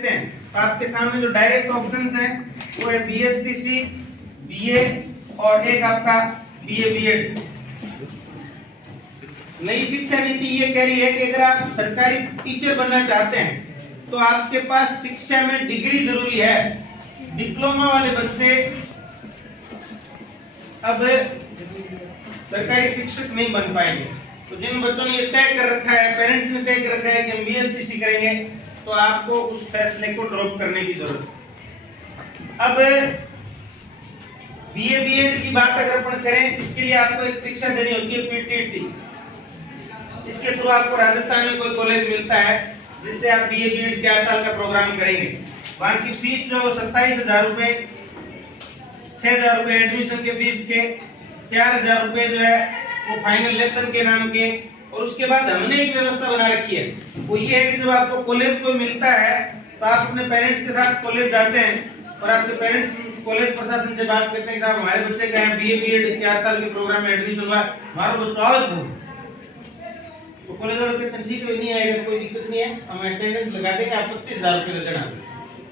देखते हैं तो आपके सामने जो डायरेक्ट ऑप्शंस हैं वो है बीएसटीसी, बीए और एक आपका बीए बीएड। नई शिक्षा नीति ये कह रही है कि अगर आप सरकारी टीचर बनना चाहते हैं तो आपके पास शिक्षा में डिग्री जरूरी है। डिप्लोमा वाले बच्चे अब सरकारी शिक्षक नहीं बन पाएंगे। तो जिन बच्चों ने ये तय कर रखा है, पेरेंट्स ने तय कर रखा है कि हम बीएसटीसी करेंगे, तो आपको उस फैसले को ड्रॉप करने की जरूरत है। अब बीए बीएड की बात अगर अपन करें, इसके लिए आपको एक परीक्षा देनी होती है पीटीटी। इसके थ्रू आपको राजस्थान में कोई कॉलेज मिलता है जिससे आप बीए बीएड 4 साल का प्रोग्राम करेंगे। वहां की फीस जो 27,000 रुपए, 6,000 रुपए एडमिशन के फीस के, 4,000 रुपए जो है वो फाइनल लेसन के नाम के। और उसके बाद हमने एक व्यवस्था बना रखी है, वो ये है कि जब आपको कॉलेज कोई मिलता है तो आप अपने पेरेंट्स के साथ कॉलेज जाते हैं और आपके पेरेंट्स कॉलेज प्रशासन से बात करते हैं कि साहब हमारे बच्चे का बीए बीएड 4 साल के प्रोग्राम में एडमिशन हुआ, हमारा बच्चा आओ। तो कॉलेज वाले कहते हैं ठीक है, नहीं आएगा कोई दिक्कत नहीं है, हम अटेंडेंस लगा देंगे, आप 25,000 रुपए दे देना,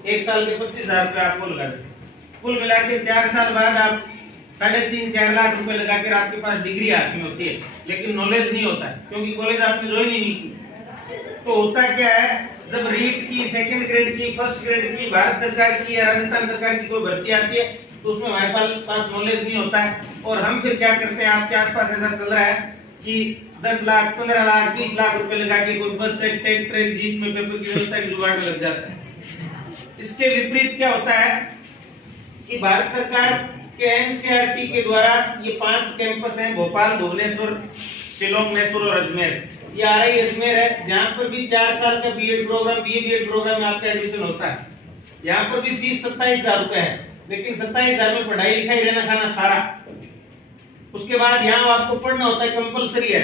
1 साल के 25,000 रुपए आपको लगा देंगे। कुल मिला के 4 साल बाद आप 3.5-4 लाख रुपए लगाकर आपके पास डिग्री हाथ में होती है, लेकिन नॉलेज नहीं होता है क्योंकि कॉलेज आपने ज्वाइन ही नहीं की। तो होता क्या है, जब रीट की, सेकंड ग्रेड की, फर्स्ट ग्रेड की, भारत सरकार की या राजस्थान सरकार की कोई भर्ती आती है तो उसमें हमारे पास नॉलेज नहीं होता है। और हम फिर क्या करते हैं, आपके आसपास ऐसा चल रहा है कि 10 लाख, 15 लाख, 20 लाख रुपए लगा के कोई बस से, ट्रेन, जीप में पेपर की व्यवस्था की जुगाड़ में लग जाता है। इसके विपरीत क्या होता है कि भारत सरकार के एनसीईआरटी के द्वारा ये 5 कैंपस हैं, भोपाल, भुवनेश्वर, शिलोंग, मैसूर और अजमेर। ये आ रही अजमेर है, जहां पर भी 4 साल का B Ed programme, BA B Ed programme में आपका एडमिशन होता है। यहाँ पर भी फीस 27,000 रुपए है, लेकिन 27,000 में पढ़ाई लिखाई, रहना खाना सारा। उसके बाद यहाँ आपको पढ़ना होता है, कंपलसरी है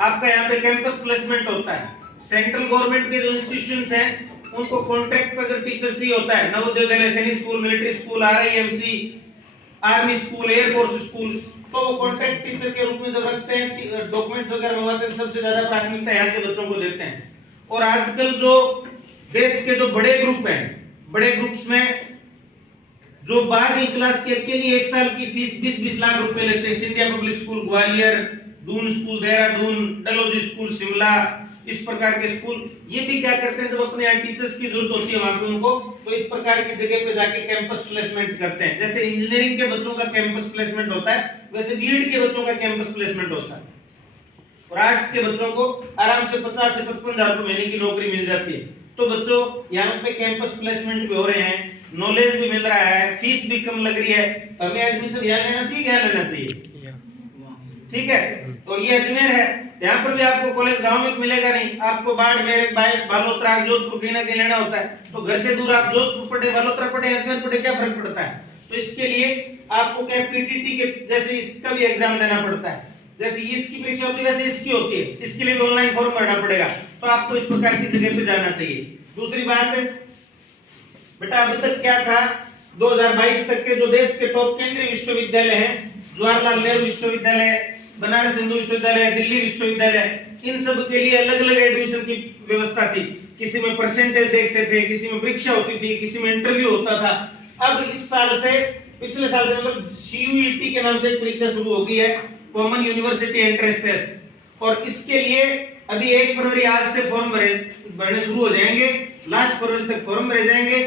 आपका। यहाँ पे कैंपस प्लेसमेंट होता है। सेंट्रल गवर्नमेंट के जो इंस्टीट्यूशंस हैं उनको कॉन्ट्रैक्ट पर अगर टीचर चाहिए होता है, नवोदय विद्यालय, सैनिक school, military school, RIMC, army school, air force school, तो वो कॉन्ट्रैक्ट टीचर के रूप में जब रखते हैं, डॉक्यूमेंट्स वगैरह मंगवाते हैं, सबसे ज्यादा प्राथमिकता यहाँ के बच्चों को देते हैं। और आजकल जो देश के जो बड़े ग्रुप हैं, बड़े ग्रुप्स में जो 12वीं क्लास के लिए 1 साल की फीस 20-20 लाख रुपए लेते हैं। Scindia public school Gwalior, Doon school Dehradun, Dalhousie school Shimla, इस प्रकार के स्कूल ये भी क्या करते हैं, जब अपने यहाँ टीचर्स की जरूरत होती है वहां पे उनको, तो इस प्रकार की जगह पे जाके कैंपस प्लेसमेंट करते हैं। जैसे इंजीनियरिंग के बच्चों का कैंपस प्लेसमेंट होता है, वैसे बीएड के बच्चों का कैंपस प्लेसमेंट होता है। और आर्ट्स के बच्चों को आराम से 50 से 55,000 रुपए महीने की नौकरी मिल जाती है। तो बच्चों यहाँ पे कैंपस प्लेसमेंट भी हो रहे हैं, नॉलेज भी मिल रहा है, फीस भी कम लग रही है, तो हमें एडमिशन यहाँ लेना चाहिए, यहाँ लेना चाहिए। ठीक है, तो ये अजमेर है, यहाँ पर भी आपको कॉलेज गांव में मिलेगा नहीं, आपको बाड़मेर, बालोतरा, जोधपुर कहीं ना कहीं लेना होता है। तो घर से दूर आप जोधपुर पढ़े, बालोतरा पढ़े, अजमेर पढ़े, क्या फर्क पड़ता है। तो इसके लिए आपको क्या पीटीटी के जैसे इसका भी एग्जाम देना पड़ता है, जैसे इसकी परीक्षा होती है वैसे इसकी होती है, इसके लिए भी ऑनलाइन फॉर्म भरना पड़ेगा। तो आपको इस प्रकार की जगह पे जाना चाहिए। दूसरी बात है बेटा, अभी तक क्या था, 2022 तक के जो देश के टॉप केंद्रीय विश्वविद्यालय हैं, जवाहरलाल नेहरू विश्वविद्यालय, बनारस हिंदू विश्वविद्यालय, दिल्ली विश्वविद्यालय, इन सब के लिए अलग अलग एडमिशन की व्यवस्था थी। किसी में परसेंटेज देखते थे, किसी में परीक्षा होती थी, किसी में इंटरव्यू होता था। अब इस साल से, पिछले साल से मतलब सीयूईटी के नाम से एक परीक्षा शुरू हो गई है, कॉमन यूनिवर्सिटी एंट्रेंस टेस्ट। और इसके लिए अभी 1 फरवरी आज से फॉर्म भरने शुरू हो जाएंगे, लास्ट फरवरी तक फॉर्म भरे जाएंगे।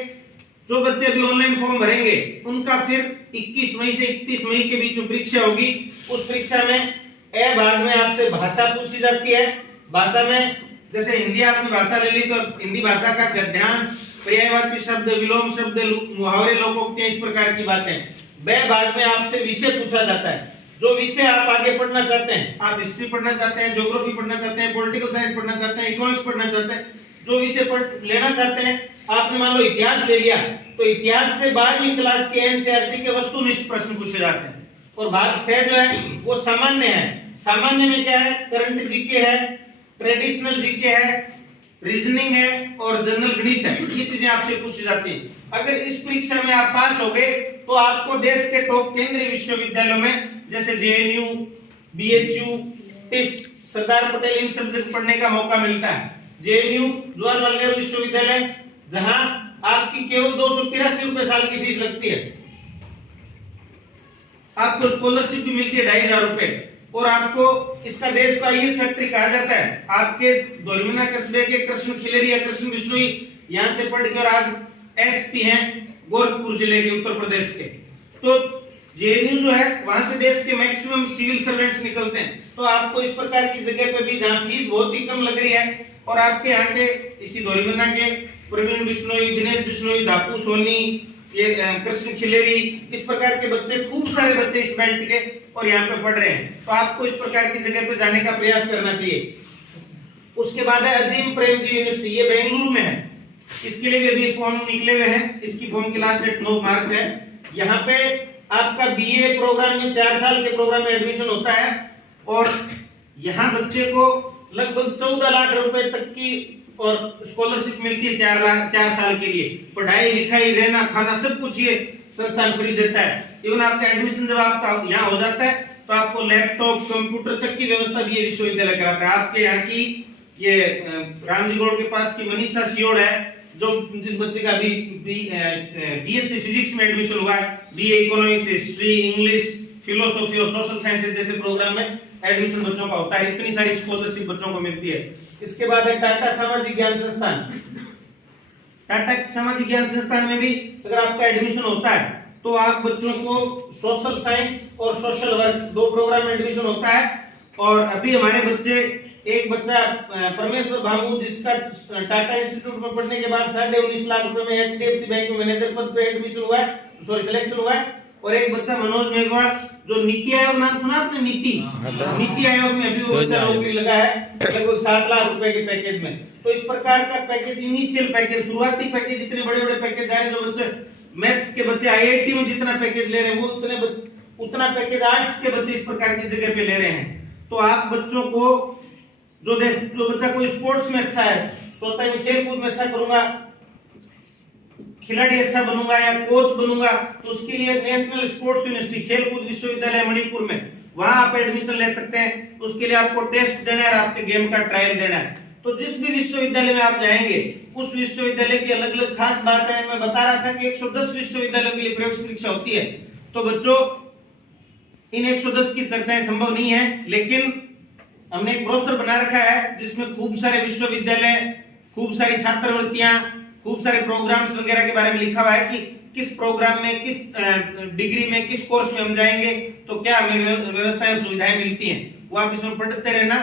जो बच्चे अभी ऑनलाइन फॉर्म भरेंगे उनका फिर 21 मई से 31 मई के बीच में परीक्षा होगी। उस परीक्षा में ए भाग में आपसे भाषा पूछी जाती है। भाषा में जैसे हिंदी आपने भाषा ले ली तो हिंदी भाषा का गद्यांश, पर्यायवाची शब्द, विलोम शब्द, मुहावरे, लोकोक्तियां, इस प्रकार की बातें। बे भाग में आपसे विषय पूछा जाता है, जो विषय आप आगे पढ़ना चाहते हैं, आप हिस्ट्री पढ़ना चाहते हैं, ज्योग्राफी पढ़ना चाहते हैं, पॉलिटिकल साइंस पढ़ना चाहते हैं, इकोनॉमिक्स पढ़ना चाहते हैं, जो विषय पढ़ लेना चाहते हैं। आपने मान लो इतिहास ले लिया तो इतिहास से 12वीं क्लास के एनसीईआरटी के वस्तुनिष्ठ प्रश्न पूछे जाते हैं। और भाग से जो है वो सामान्य है। सामान्य में क्या है, करंट जीके है, ट्रेडिशनल जीके है, रीजनिंग है और जनरल गणित है। ये चीजें आपसे पूछी जाती हैं। अगर इस परीक्षा में आप पास हो गए तो आपको देश के टॉप केंद्रीय विश्वविद्यालयों में जैसे JNU, BHU, TISS, Sardar Patel, इन सब्जेक्ट पढ़ने का मौका मिलता है। जेएनयू जवाहरलाल नेहरू विश्वविद्यालय, जहां आपकी केवल 283 रुपए साल की फीस लगती है। आपको स्कॉलरशिप भी मिलती है 2500 रुपए, और आपको इसका देश का आईएएस फैक्ट्री कहा जाता है। आपके धोलमीना कस्बे के कृष्ण खिलेरी या कृष्ण बिश्नोई यहां से पढ़ के और आज एसपी हैं गोरखपुर जिले के, उत्तर प्रदेश के। तो जेएनयू जो है वहां से देश के मैक्सिमम सिविल सर्वेंट्स निकलते हैं। तो आपको इस प्रकार की जगह पे भी जहां फीस बहुत ही कम लग रही है, और आपके यहाँ के इसी धोलमीना के प्रवीण बिश्नोई, दिनेश बिश्नोई, दापू सोनी, ये कृष्ण खिलेरी, इस प्रकार के बच्चे, खूब सारे बच्चे इस बेल्ट के और यहाँ पे पढ़ रहे हैं। तो आपको इस प्रकार की जगह पे जाने का प्रयास करना चाहिए। उसके बाद है अजीम प्रेमजी यूनिवर्सिटी, ये बेंगलुरु में है। इसके लिए भी अभी फॉर्म निकले हुए हैं। इसकी फॉर्म की लास्ट डेट 9 मार्च है। यहाँ पे आपका बीए प्रोग्राम में 4 साल के प्रोग्राम में एडमिशन होता है, और यहाँ बच्चे को लगभग 14 लाख रुपए तक की और स्कॉलरशिप मिलती है 4 साल के लिए। पढ़ाई लिखाई रहना खाना सब कुछ ये संस्थान फ्री देता है। इवन आपका एडमिशन जब आपका यहाँ हो जाता है तो आपको लैपटॉप कंप्यूटर तक की व्यवस्था भी ये विश्वविद्यालय कराता है। आपके यहाँ की ये रामजी रोड के पास की मनीषा सियोड़ है, जो जिस बच्चे का अभी बीएससी फिजिक्स में एडमिशन हुआ है, BA economics, history, English, philosophy और सोशल साइंसेज जैसे प्रोग्राम में एडमिशन बच्चों का होता है। इतनी सारी स्कॉलरशिप बच्चों को मिलती है। इसके बाद है टाटा सामाजिक ज्ञान संस्थान। टाटा सामाजिक ज्ञान संस्थान में भी अगर आपका एडमिशन होता है तो आप बच्चों को सोशल साइंस और सोशल वर्क 2 प्रोग्राम में एडमिशन होता है। और अभी हमारे बच्चे, एक बच्चा परमेश्वर भामू, जिसका टाटा इंस्टीट्यूट में पढ़ने के बाद 19.5 लाख रुपए में एचडीएफसी बैंक में मैनेजर पद पे एडमिशन हुआ है, सिलेक्शन हुआ है। और एक बच्चा मनोज मेघवाल, जो नीति आयोग, नाम सुना आपने? नीति आयोग में अभी वो बच्चा नौकरी लगा है लगभग 7 लाख रुपए के पैकेज में। तो इस प्रकार का पैकेज, इनिशियल पैकेज, शुरुआती पैकेज, इतने बड़े बड़े पैकेज आ रहे हैं। जो बच्चे मैथ्स के बच्चे आईआईटी में जितना पैकेज ले रहे हैं, वो उतना पैकेज आर्ट्स के बच्चे इस प्रकार की जगह पे ले रहे हैं। तो आप बच्चों को जो बच्चा कोई स्पोर्ट्स में अच्छा है, सोचता है मैं खेल कूद में अच्छा करूंगा, खिलाड़ी अच्छा बनूंगा या कोच बनूंगा, तो उसके लिए नेशनल स्पोर्ट्स यूनिवर्सिटी, खेलकूद विश्वविद्यालय मणिपुर में, वहां आप एडमिशन ले सकते हैं। उसके लिए आपको टेस्ट देना है और आपके गेम का ट्रायल देना है। तो जिस भी विश्वविद्यालय में आप जाएंगे, उस विश्वविद्यालय की अलग अलग खास बात है। मैं बता रहा था कि 110 विश्वविद्यालयों के लिए प्रवेश परीक्षा होती है। तो बच्चों, इन 110 की चर्चाएं संभव नहीं है, लेकिन हमने एक ब्रोशर बना रखा है जिसमें खूब सारे विश्वविद्यालय, खूब सारी छात्रवृत्तियां, खूब सारे प्रोग्राम्स वगैरह के बारे में लिखा हुआ है कि किस प्रोग्राम में, किस डिग्री में, किस कोर्स में हम जाएंगे तो क्या हमें व्यवस्थाएं सुविधाएं मिलती हैं। वो आप इसमें पढ़ते रहना।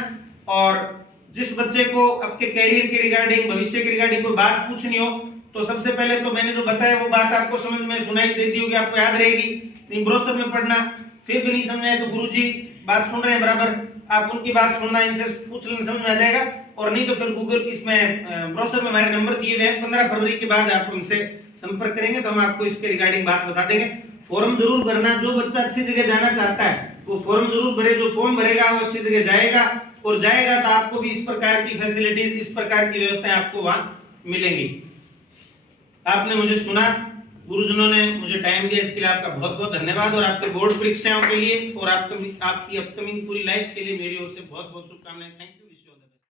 और जिस बच्चे को आपके कैरियर के रिगार्डिंग, भविष्य के रिगार्डिंग कोई बात पूछनी हो, तो सबसे पहले तो मैंने जो बताया वो बात आपको समझ में सुनाई देती होगी, आपको याद रहेगी। ब्रोशर में पढ़ना, फिर भी नहीं समझ में आए तो गुरुजी बात सुन रहे हैं बराबर, आप उनकी बात सुनना, इनसे पूछ लेना, समझ में आ जाएगा। और नहीं तो फिर गूगल इसमें ब्रोशर में हमारे नंबर दिए हुए हैं। 15 फरवरी के बाद आप हमसे संपर्क करेंगे तो हम आपको इसके रिगार्डिंग बात बता देंगे। फॉर्म जरूर भरना। जो बच्चा अच्छी जगह जाना चाहता है वो फॉर्म जरूर भरे। जो फॉर्म भरेगा वो अच्छी जगह जाएगा, और जाएगा तो आपको भी इस प्रकार की फैसिलिटीज, इस प्रकार की व्यवस्थाएं आपको वहां मिलेंगी। आपने मुझे सुना, गुरुजनों ने मुझे टाइम दिया, इसके लिए आपका बहुत बहुत धन्यवाद। और आपके बोर्ड परीक्षाओं के लिए और आपकी अपकमिंग पूरी लाइफ के लिए मेरी ओर से बहुत बहुत शुभकामनाएं। Thank you.